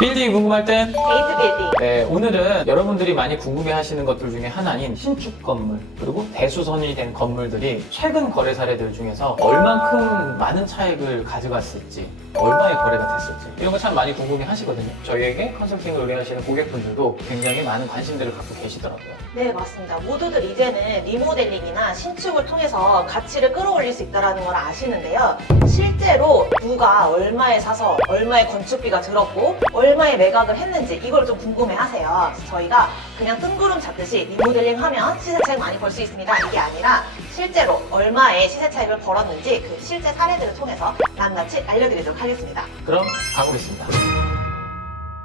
빌딩 궁금할 땐 게이트 빌딩. 네, 오늘은 여러분들이 많이 궁금해하시는 것들 중에 하나인 신축 건물 그리고 대수선이 된 건물들이 최근 거래 사례들 중에서 얼만큼 많은 차익을 가져갔을지 얼마의 거래가 됐을지 이런 거 참 많이 궁금해 하시거든요. 저희에게 컨설팅을 의뢰하시는 고객분들도 굉장히 많은 관심들을 갖고 계시더라고요. 네, 맞습니다. 모두들 이제는 리모델링이나 신축을 통해서 가치를 끌어올릴 수 있다는 걸 아시는데요. 실제로 누가 얼마에 사서 얼마의 건축비가 들었고 얼마에 매각을 했는지 이걸 좀 궁금해 하세요. 그래서 저희가 그냥 뜬구름 잡듯이 리모델링 하면 시세 차익 많이 벌 수 있습니다. 이게 아니라 실제로 얼마의 시세 차익을 벌었는지 그 실제 사례들을 통해서 낱낱이 알려드리도록 하겠습니다. 그럼 가보겠습니다.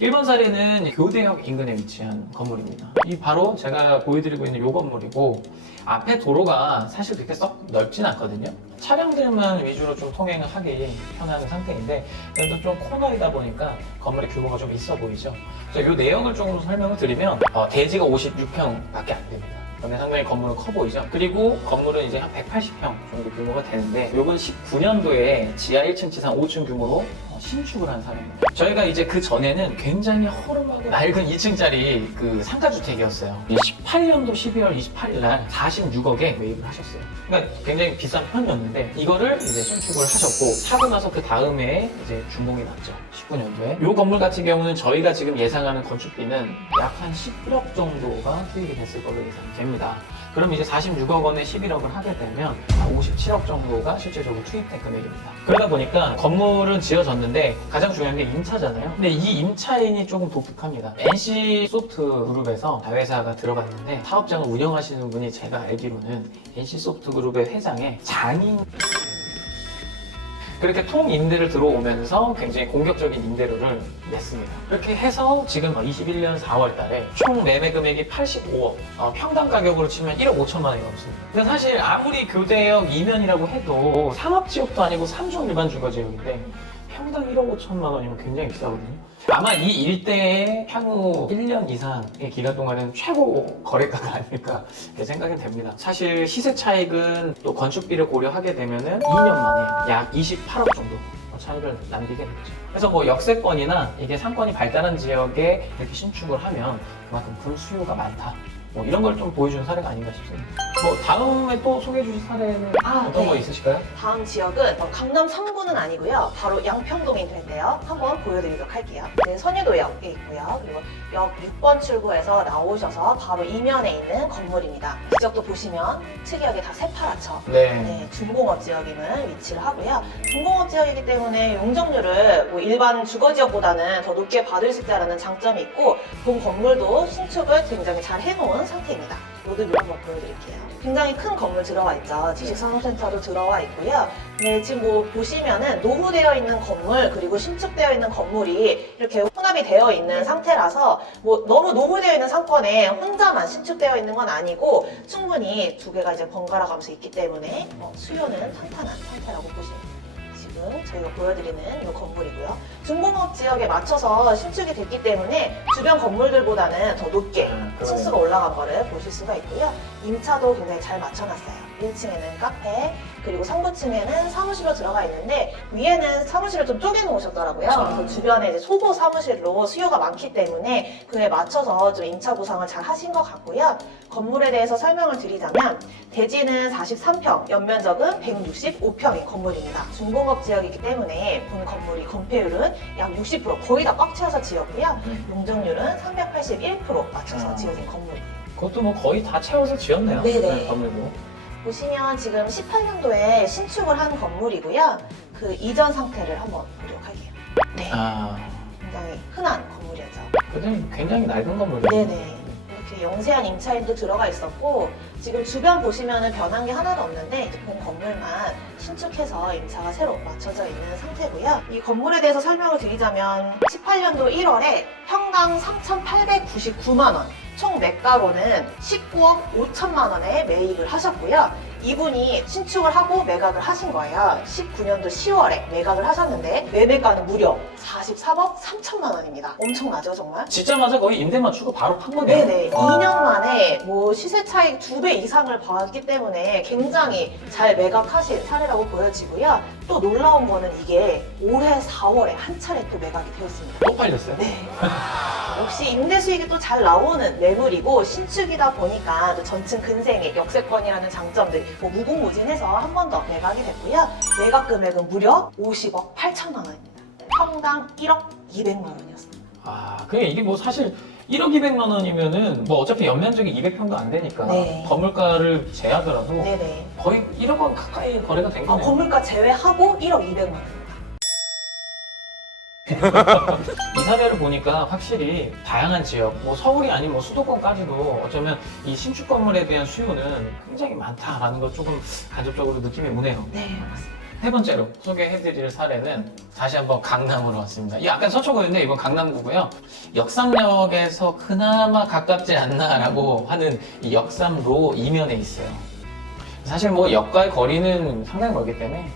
1번 사례는 교대역 인근에 위치한 건물입니다. 이 바로 제가 보여드리고 있는 이 건물이고 앞에 도로가 사실 그렇게 썩 넓진 않거든요. 차량들만 위주로 좀 통행을 하기 편한 상태인데 그래도 좀 코너이다 보니까 건물의 규모가 좀 있어 보이죠. 그래서 이 내용을 조금 설명을 드리면 대지가 56평밖에 안 됩니다. 그런데 상당히 건물은 커 보이죠. 그리고 건물은 이제 한 180평 정도 규모가 되는데 이건 19년도에 지하 1층 지상 5층 규모로 신축을 한 사례입니다. 저희가 이제 그 전에는 굉장히 허름하고 낡은 2층짜리 그 상가주택이었어요. 18년도 12월 28일 날 46억에 매입을 하셨어요. 그러니까 굉장히 비싼 편이었는데 이거를 이제 신축을 하셨고 하고 나서 그 다음에 이제 준공이 났죠. 19년도에. 이 건물 같은 경우는 저희가 지금 예상하는 건축비는 약 한 11억 정도가 투입이 됐을 걸로 예상됩니다. 그럼 이제 46억 원에 11억을 하게 되면 57억 정도가 실제적으로 투입된 금액입니다. 그러다 보니까 건물은 지어졌는데 가장 중요한 게 임차잖아요. 근데 이 임차인이 조금 독특합니다. NC소프트 그룹에서 자회사가 들어가 있는데 사업장을 운영하시는 분이 제가 알기로는 NC소프트 그룹의 회장의 장인 그렇게 통임대를 들어오면서 굉장히 공격적인 임대료를 냈습니다. 그렇게 해서 지금 21년 4월 달에 총 매매 금액이 85억, 평당 가격으로 치면 1억 5천만 원이 넘습니다. 근데 사실 아무리 교대역 이면이라고 해도 상업지역도 아니고 삼종 일반 주거지역인데 평당 1억 5천만 원이면 굉장히 비싸거든요. 아마 이 일대의 향후 1년 이상의 기간 동안은 최고 거래가가 아닐까 생각이 됩니다. 사실 시세 차익은 또 건축비를 고려하게 되면은 2년 만에 약 28억 정도 차익을 남기게 되죠. 그래서 뭐 역세권이나 이게 상권이 발달한 지역에 이렇게 신축을 하면 그만큼 분수요가 많다. 뭐 이런 걸 좀 보여주는 사례가 아닌가 싶습니다. 뭐 다음에 또 소개해 주실 사례는 어떤 거 있으실까요? 다음 지역은 강남 3구는 아니고요. 바로 양평동이 되는데요. 한번 보여드리도록 할게요. 네, 선유도역에 있고요. 그리고 역 6번 출구에서 나오셔서 바로 이면에 있는 건물입니다. 지적도 보시면 특이하게 다 새파랗죠. 네, 중공업 지역임을 위치를 하고요. 중공업 지역이기 때문에 용적률을 뭐 일반 주거지역보다는 더 높게 받을 수 있다는 장점이 있고 본 건물도 신축을 굉장히 잘 해놓은 상태입니다. 로드뷰 한번 보여드릴게요. 굉장히 큰 건물 들어와 있죠. 지식산업센터도 들어와 있고요. 네, 지금 뭐 보시면은 노후되어 있는 건물 그리고 신축되어 있는 건물이 이렇게 혼합이 되어 있는 상태라서 뭐 너무 노후되어 있는 상권에 혼자만 신축되어 있는 건 아니고 충분히 두 개가 이제 번갈아 가면서 있기 때문에 수요는 탄탄한 상태라고 보시면 됩니다. 지금 저희가 보여드리는 이 건물이고요. 중공업 지역에 맞춰서 신축이 됐기 때문에 주변 건물들보다는 더 높게 층수가 올라간 거를 보실 수가 있고요. 임차도 굉장히 잘 맞춰놨어요. 1층에는 카페, 그리고 상부층에는 사무실로 들어가 있는데 위에는 사무실을 좀 쪼개놓으셨더라고요. 그래서 주변에 이제 소보 사무실로 수요가 많기 때문에 그에 맞춰서 좀 임차 구상을 잘 하신 것 같고요. 건물에 대해서 설명을 드리자면 대지는 43평, 연면적은 165평의 건물입니다. 중공업 지역이기 때문에 본 건물이 건폐율은 약 60% 거의 다 꽉 채워서 지었고요. 용적률은 381% 맞춰서 지어진 건물이에요. 그것도 뭐 거의 다 채워서 지었네요. 네네. 건물도. 보시면 지금 18년도에 신축을 한 건물이고요. 그 이전 상태를 한번 보도록 할게요. 네, 굉장히 흔한 건물이었죠. 그때는 굉장히 낡은 건물이에요. 네네. 이렇게 영세한 임차인도 들어가 있었고 지금 주변 보시면은 변한 게 하나도 없는데 본 건물만 신축해서 임차가 새로 맞춰져 있는 상태고요. 이 건물에 대해서 설명을 드리자면 18년도 1월에 평당 3,899만 원, 총 매가로는 19억 5천만 원에 매입을 하셨고요. 이분이 신축을 하고 매각을 하신 거예요. 19년도 10월에 매각을 하셨는데 매매가는 무려 44억 3천만 원입니다. 엄청나죠, 정말? 짓자마자 거의 임대 맞추고 바로 판 거네요. 네네. 2년 만에 뭐 시세 차익 2배 이상을 봤기 때문에 굉장히 잘 매각하신 사례라고 보여지고요. 또 놀라운 거는 이게 올해 4월에 한 차례 또 매각이 되었습니다. 또 팔렸어요? 네. 역시 임대 수익이 또 잘 나오는 매물이고 신축이다 보니까 또 전층 근생의 역세권이라는 장점들이 뭐 무궁무진해서 한 번 더 매각이 됐고요. 매각 금액은 무려 50억 8천만 원입니다. 평당 1억 200만 원이었습니다. 아, 그게 이게 뭐 사실 1억 200만 원이면은 뭐 어차피 연면적이 200평도 안 되니까 네. 건물가를 제하더라도 네네. 거의 1억 원 가까이 거래가 된 거네요. 건물가 제외하고 1억 200만 원. 이 사례를 보니까 확실히 다양한 지역, 뭐 서울이 아닌 뭐 수도권까지도 어쩌면 이 신축 건물에 대한 수요는 굉장히 많다라는 걸 조금 간접적으로 느낌이 오네요. 네, 맞습니다. 세 번째로 소개해드릴 사례는 다시 한번 강남으로 왔습니다. 이 약간 서초구인데 이번 강남구고요. 역삼역에서 그나마 가깝지 않나라고 하는 이 역삼로 이면에 있어요. 사실 뭐 역과의 거리는 상당히 멀기 때문에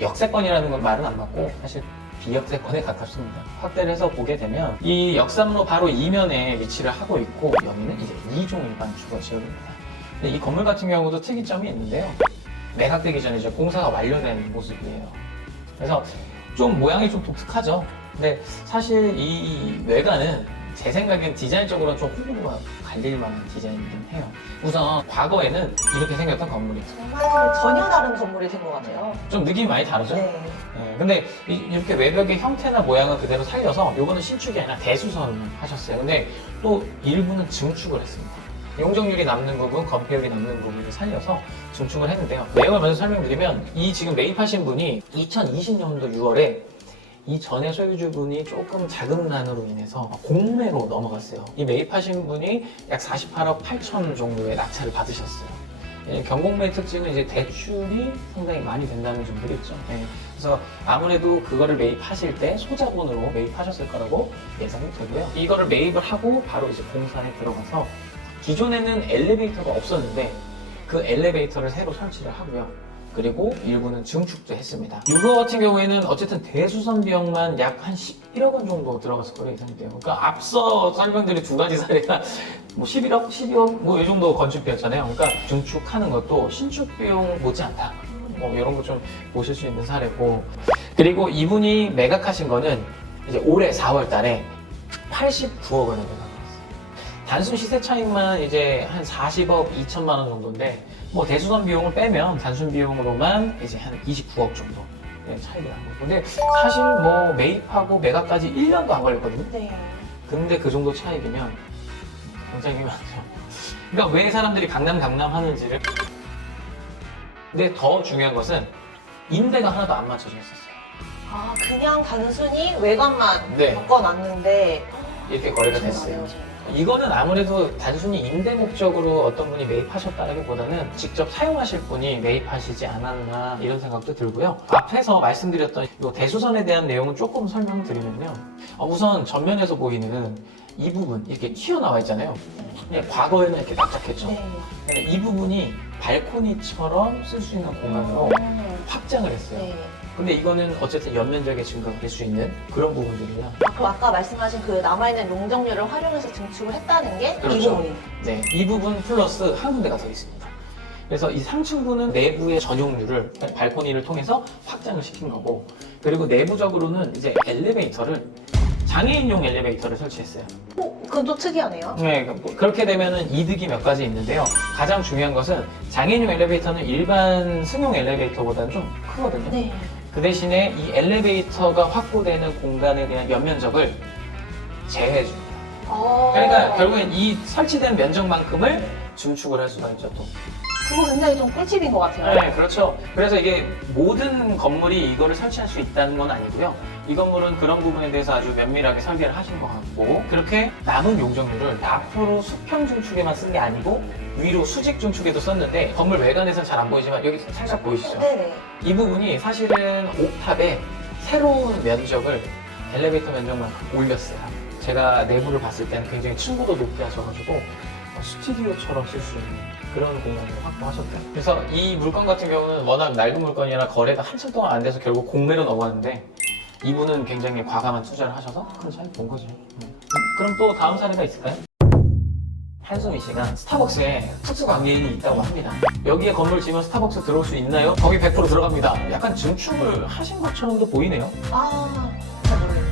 역세권이라는 건 말은 안 맞고 사실 비역세권에 가깝습니다. 확대를 해서 보게 되면 이 역삼로 바로 이면에 위치를 하고 있고 여기는 이제 2종 일반 주거 지역입니다. 근데 이 건물 같은 경우도 특이점이 있는데요. 매각되기 전에 이제 공사가 완료된 모습이에요. 그래서 좀 모양이 좀 독특하죠. 근데 사실 이 외관은 제 생각엔 디자인적으로는 좀 호불호가 갈릴 만한 디자인이긴 해요. 우선 과거에는 이렇게 생겼던 건물이에요. 정말 전혀 다른 건물이 된 것 같아요. 좀 느낌이 많이 다르죠? 네. 네, 근데 이렇게 외벽의 형태나 모양을 그대로 살려서 요거는 신축이 아니라 대수선을 하셨어요. 근데 또 일부는 증축을 했습니다. 용적률이 남는 부분, 건폐율이 남는 부분을 살려서 증축을 했는데요. 내용을 먼저 설명드리면 이 지금 매입하신 분이 2020년도 6월에 이 전에 소유주분이 조금 자금난으로 인해서 공매로 넘어갔어요. 이 매입하신 분이 약 48억 8천 정도의 낙찰을 받으셨어요. 경공매의 특징은 이제 대출이 상당히 많이 된다는 점들이 있죠. 네. 그래서 아무래도 그거를 매입하실 때 소자본으로 매입하셨을 거라고 예상이 되고요. 이거를 매입을 하고 바로 이제 공사에 들어가서 기존에는 엘리베이터가 없었는데 그 엘리베이터를 새로 설치를 하고요. 그리고 일부는 증축도 했습니다. 이거 같은 경우에는 어쨌든 대수선 비용만 약 한 11억 원 정도 들어갔을 거로 예상이 돼요. 그러니까 앞서 설명드린 두 가지 사례가 뭐 11억, 12억 뭐 이 정도 건축비였잖아요. 그러니까 증축하는 것도 신축 비용 못지않다. 뭐 이런 거 좀 보실 수 있는 사례고. 그리고 이분이 매각하신 거는 이제 올해 4월 달에 89억 원에 매각했어요. 단순 시세 차익만 이제 한 40억 2천만 원 정도인데 뭐 대수선 비용을 빼면 단순 비용으로만 이제 한 29억 정도 차이가 나고. 근데 사실 뭐 매입하고 매각까지 1년도 안 걸렸거든요. 네. 근데 그 정도 차익이면 굉장히 많죠. 그러니까 왜 사람들이 강남 하는지를. 근데 더 중요한 것은 임대가 하나도 안 맞춰져 있었어요. 아, 그냥 단순히 외관만 네. 바꿔놨는데 이렇게 거래가 됐어요. 이거는 아무래도 단순히 임대 목적으로 어떤 분이 매입하셨다기보다는 직접 사용하실 분이 매입하시지 않았나 이런 생각도 들고요. 앞에서 말씀드렸던 이 대수선에 대한 내용은 조금 설명드리면요. 우선 전면에서 보이는 이 부분 이렇게 튀어나와 있잖아요. 그냥 과거에는 이렇게 납작했죠. 네. 근데 이 부분이 발코니처럼 쓸 수 있는 공간으로 확장을 했어요. 네. 근데 이거는 어쨌든 연면적의 증가가 될 수 있는 그런 부분들이야. 그럼 아까 말씀하신 그 남아있는 용적률을 활용해서 증축을 했다는 게 이 그렇죠. 부분입니다. 네, 이 부분 플러스 한 군데가 더 있습니다. 그래서 이 상층부는 내부의 전용률을 발코니를 통해서 확장을 시킨 거고, 그리고 내부적으로는 이제 엘리베이터를 장애인용 엘리베이터를 설치했어요. 그건 또 특이하네요. 네, 그렇게 되면은 이득이 몇 가지 있는데요. 가장 중요한 것은 장애인용 엘리베이터는 일반 승용 엘리베이터보다는 좀 크거든요. 네. 그 대신에 이 엘리베이터가 확보되는 공간에 대한 연면적을 제해줍니다. 그러니까 결국엔 이 설치된 면적만큼을 증축을 할 수가 있죠, 또. 그거 굉장히 좀 꿀팁인 것 같아요. 네, 그렇죠. 그래서 이게 모든 건물이 이거를 설치할 수 있다는 건 아니고요. 이 건물은 그런 부분에 대해서 아주 면밀하게 설계를 하신 것 같고, 그렇게 남은 용적률을 앞으로 수평 증축에만 쓴 게 아니고 위로 수직 증축에도 썼는데, 건물 외관에서는 잘 안 보이지만 여기 살짝 보이시죠? 네네. 이 부분이 사실은 옥탑에 새로운 면적을 엘리베이터 면적만큼 올렸어요. 제가 내부를 봤을 때는 굉장히 층고도 높게 하셔가지고 스튜디오처럼 쓸 수 있는 그런 공간을 확보하셨대요. 그래서 이 물건 같은 경우는 워낙 낡은 물건이라 거래가 한참 동안 안 돼서 결국 공매로 넘어갔는데 이분은 굉장히 과감한 투자를 하셔서 큰 차익 본 거죠. 그럼 또 다음 사례가 있을까요? 한수미 씨가 스타벅스에 특수 관계인이 있다고 합니다. 여기에 건물 지면 스타벅스 들어올 수 있나요? 거기 100% 들어갑니다. 약간 증축을 하신 것처럼도 보이네요. 잘 모르겠네요.